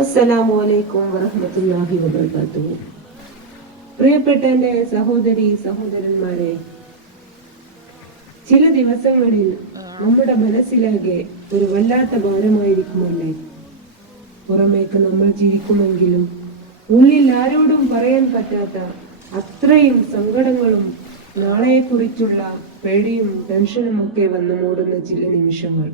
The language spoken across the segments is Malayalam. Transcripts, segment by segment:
അസ്സലാമു അലൈക്കും വറഹ്മത്തുള്ളാഹി വബറകാതുഹു. പ്രിയപ്പെട്ട എൻ്റെ സഹോദരി സഹോദരന്മാരെ, ചില ദിവസങ്ങളിൽ നമ്മുടെ മനസ്സിലാകെ ഒരു വല്ലാത്ത ഭാരമായിരിക്കുമല്ലേ. പുറമേക്ക് നമ്മൾ ചിരിക്കുമെങ്കിലും ഉള്ളിൽ ആരോടും പറയാൻ പറ്റാത്ത അത്രയും സങ്കടങ്ങളും നാളെക്കുറിച്ചുള്ള പേടിയും ടെൻഷനും ഒക്കെ വന്നു മൂടുന്ന ചില നിമിഷങ്ങൾ.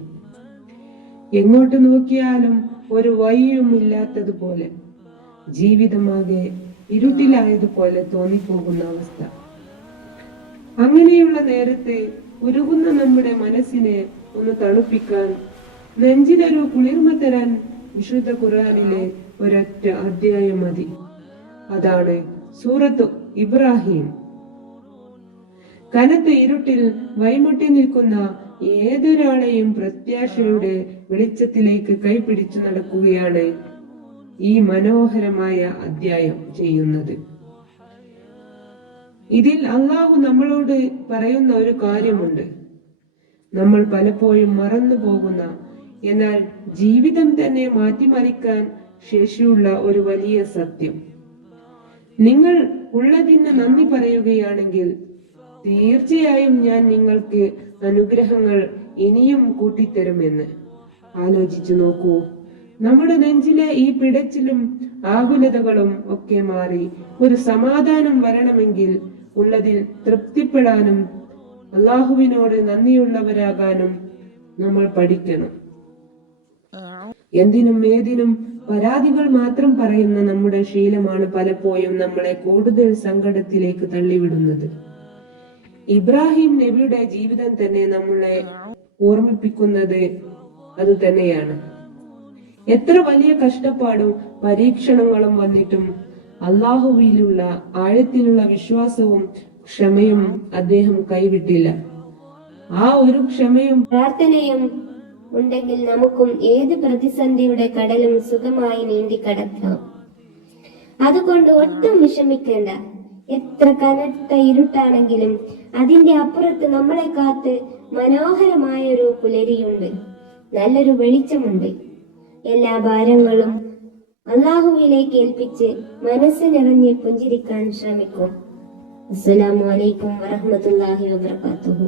എങ്ങോട്ട് നോക്കിയാലും ഒരു വഴിയും ഇല്ലാത്തതുപോലെ, ജീവിതമാകെ ഇരുട്ടിലായതുപോലെ തോന്നിപ്പോകുന്ന അവസ്ഥ. അങ്ങനെയുള്ള നേരത്തെ ഉരുകുന്ന നമ്മുടെ മനസ്സിനെ ഒന്ന് തണുപ്പിക്കാൻ, നെഞ്ചിലൊരു കുളിർമ തരാൻ വിശുദ്ധ ഖുർആനിലെ ഒരൊറ്റ അധ്യായം മതി. അതാണ് സൂറത്ത് ഇബ്രാഹിം. കനത്ത ഇരുട്ടിൽ വഴിമുട്ടി നിൽക്കുന്ന ഏതൊരാളെയും പ്രത്യാശയുടെ വെളിച്ചത്തിലേക്ക് കൈപിടിച്ചു നടക്കുകയാണ് ഈ മനോഹരമായ അധ്യായം ചെയ്യുന്നത്. ഇതിൽ അള്ളാഹു നമ്മളോട് പറയുന്ന ഒരു കാര്യമുണ്ട്. നമ്മൾ പലപ്പോഴും മറന്നു പോകുന്ന, എന്നാൽ ജീവിതം തന്നെ മാറ്റിമറിക്കാൻ ശേഷിയുള്ള ഒരു വലിയ സത്യം. നിങ്ങൾ ഉള്ളതിന് നന്ദി പറയുകയാണെങ്കിൽ തീർച്ചയായും ഞാൻ നിങ്ങൾക്ക് അനുഗ്രഹങ്ങൾ ഇനിയും കൂട്ടിത്തരുമെന്ന്. ആലോചിച്ചു നോക്കൂ. നമ്മുടെ നെഞ്ചിലെ ഈ പിടച്ചിലും ആകുലതകളും ഒക്കെ മാറി ഒരു സമാധാനം വരണമെങ്കിൽ ഉള്ളതിൽ തൃപ്തിപ്പെടാനും അള്ളാഹുവിനോട് നന്ദിയുള്ളവരാകാനും നമ്മൾ പഠിക്കണം. എന്തിനും ഏതിനും പരാതികൾ മാത്രം പറയുന്ന നമ്മുടെ ശീലമാണ് പലപ്പോഴും നമ്മളെ കൂടുതൽ സങ്കടത്തിലേക്ക് തള്ളിവിടുന്നത്. ഇബ്രാഹിം നബിയുടെ ജീവിതം തന്നെ നമ്മളെ ഓർമ്മിപ്പിക്കുന്നത് അത് തന്നെയാണ്. എത്ര വലിയ കഷ്ടപ്പാടും പരീക്ഷണങ്ങളും വന്നിട്ടും അള്ളാഹുവിലുള്ള ആഴത്തിലുള്ള വിശ്വാസവും ക്ഷമയും അദ്ദേഹം കൈവിട്ടില്ല. ആ ഒരു ക്ഷമയും പ്രാർത്ഥനയും ഉണ്ടെങ്കിൽ നമുക്കും ഏത് പ്രതിസന്ധിയുടെ കടലും സുഖമായി നീന്തിക്കടക്കാം. അതുകൊണ്ട് ഒട്ടും വിഷമിക്കേണ്ട. എത്ര കനത്ത ഇരുട്ടാണെങ്കിലും അതിന്റെ അപ്പുറത്ത് നമ്മളെ കാത്ത് മനോഹരമായൊരു പുലരിയുണ്ട്, നല്ലൊരു വെളിച്ചമുണ്ട്. എല്ലാ ഭാരങ്ങളും അള്ളാഹുവിലേക്ക് ഏൽപ്പിച്ച് മനസ്സ് നിറഞ്ഞ് പുഞ്ചിരിക്കാൻ ശ്രമിക്കും. അസ്സലാമു അലൈക്കും വറഹ്മത്തുള്ളാഹി വബറകാതുഹു.